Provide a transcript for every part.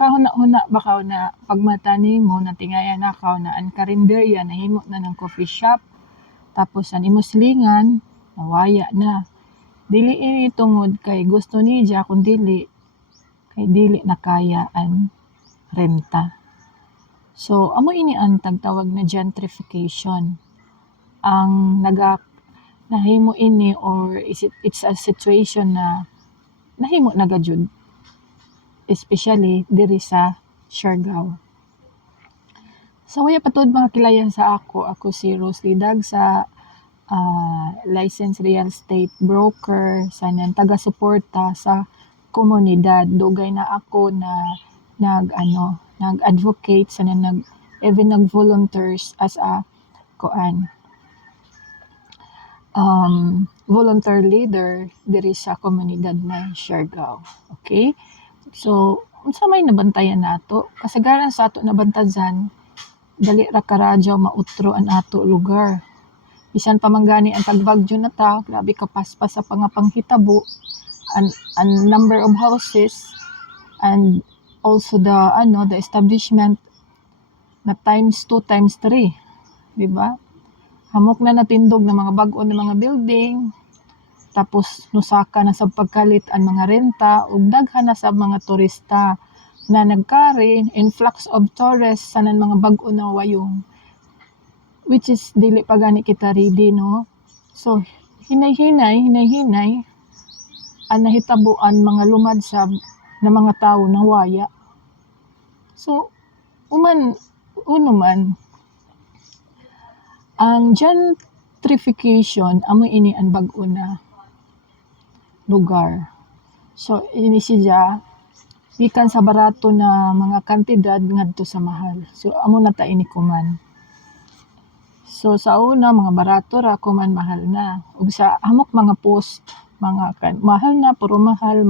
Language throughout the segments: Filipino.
nakahuna-huna bakaw na pagmata nimo na tingayan nakaw na ang karinderya nahimo na ng coffee shop, tapos ang imong silingan nawaya na. Dili ini tungod kay gusto niya kundi kay dili na kaya ang renta. So amo ini ang tagtawag na gentrification. Ang nahimo ini or it's a situation na nahimo na gajud, especially diri sa Siargao. So waya patud mga kilaya sa ako si Rose Lidag sa licensed real estate broker sa taga-suporta sa komunidad. Dugay na ako na nag-advocate sa even nag-volunteers as a volunteer leader diri sa komunidad na Siargao. Okay? So, unsa may nabantayan nato? Kasagaran sa ato nabantayan, dali ra karadyo mautro ang ato lugar. Bisan pa manggani ang tagbagyo na ta, grabe kapaspas sa panghitabo, and number of houses and also the establishment na times 2 times 3, di ba? Hamok na natindog ng mga bag-o ng mga building, tapos nusaka na sa pagkalit ang mga renta, ug daghan na sa mga turista na nagkari, influx of tourists sa mga bag-o na wayong, which is dili pa gani kita ready, no? So hinay-hinay ang nahitabuan mga lumadsab na mga tao na waya. So uno man ang gentrification amo ini ang bag-o na lugar. So ini siya gikan sa barato na mga kantidad ngadto sa mahal. So amo na ta ini kuman. So sa una mga barato ra kuman mahal na. Ug sa hamok mga post mahal na, puro mahal.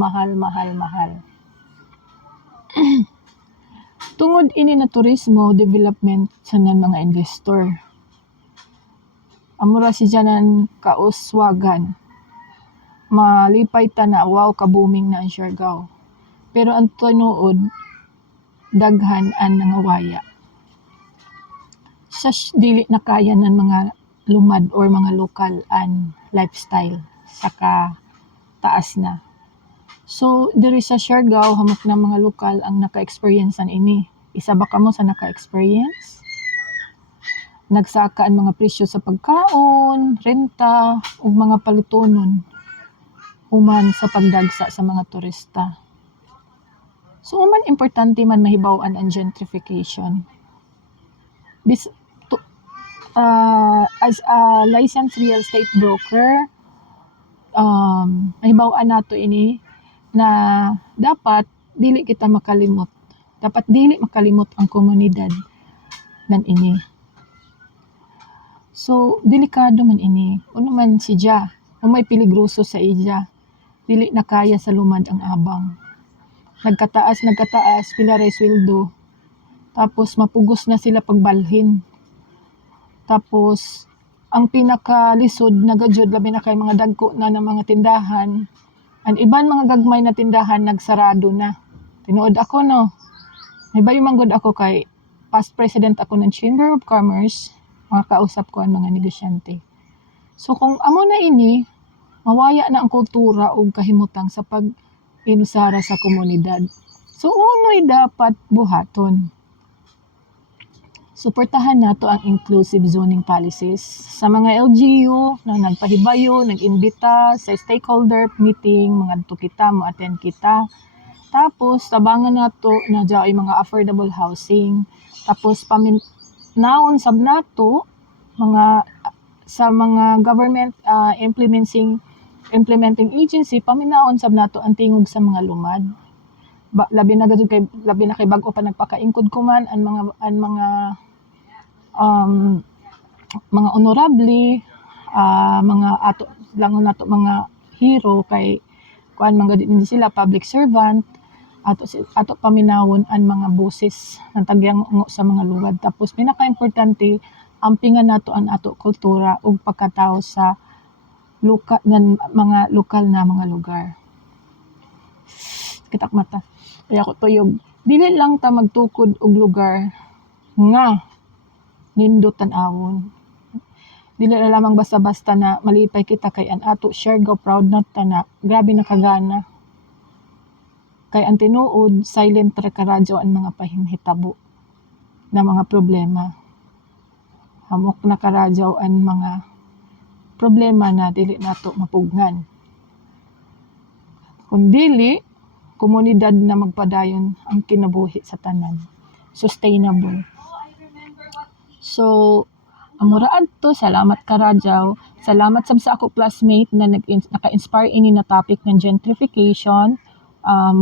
Tungod ini na turismo development sa mga investor. Amura si janan kauswagan. Malipay ta na wow ka-booming na ang Siargao. Pero ang tinuod daghan ang nangawaya. Sa dili na kaya ng mga lumad or mga lokal and lifestyle saka taas na. So diri sa Siargao hamok na mga lokal ang naka-experience ini. Isa ba kamo sa naka-experience? Nagsaka ang mga presyo sa pagkaon, renta, ug mga palitonon human sa pagdagsa sa mga turista. So human importante man mahibaw-an ang gentrification. As a licensed real estate broker, mahibaw-an nato ini na dapat dili kita makalimot. Dapat dili makalimot ang komunidad nan ini. So, delikado man ini. Uno man siya, may peligroso sa iya. Dili na kaya sa lumad ang abang. Nagkataas, pila ray sweldo. Tapos, mapugos na sila pagbalhin. Tapos, ang pinakalisod na gajud, labi na kay mga dagko na ng mga tindahan. Ang iban mga gagmay na tindahan, nagsarado na. Tinuod ako, no? May bayo manggod ako kay past president ako ng Chamber of Commerce, mga kausap ko ang mga negosyante. So kung amo na ini, mawaya na ang kultura o kahimutang sa pag-inusara sa komunidad. So unoy dapat buhaton. Suportahan nato ang inclusive zoning policies sa mga LGU na nagpahibayo, nag-imbita sa stakeholder meeting, mga kita, mo-attend kita. Tapos, tabangan nato na dyan ay mga affordable housing. Tapos, naon sab nato sa mga government implementing agency, paminaon sab nato ang tingog sa mga lumad. Labi na kay bag-o pa nagpakaingkod kuman ang mga honorable, mga ato lang nato mga hero kay kuan mga din sila public servant. Ato paminawon ang mga boses ng tagyang sa mga lugar. Tapos pinaka-importante ampingan nato ang ato kultura ug pagkatao sa mga lokal na mga lugar. kitak mata. Kaya ko tuyog. Dili lang ta magtukod og lugar nga nindot tan-awon. Dili na lamang basta-basta na malipay kita kay an ato Siargao proud na ta na grabe na kagana. Kay ang tinuod silent ra karadyo ang mga pahinhitabo na mga problema. Hamok na karadyo ang mga problema na dili nato mapugnan. Kung dili komunidad na magpadayon ang kinabuhi sa tanan. Sustainable. So, amuraan to, salamat karadyaw. Salamat sab sa ako classmate na naka-inspire ini na topic ng gentrification,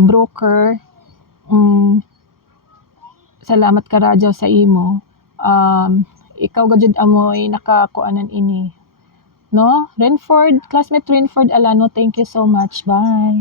broker. Salamat karadyaw sa imo. Ikaw gajud amoy nakakuanan ini. No? Renford, classmate Renford Alano, thank you so much. Bye.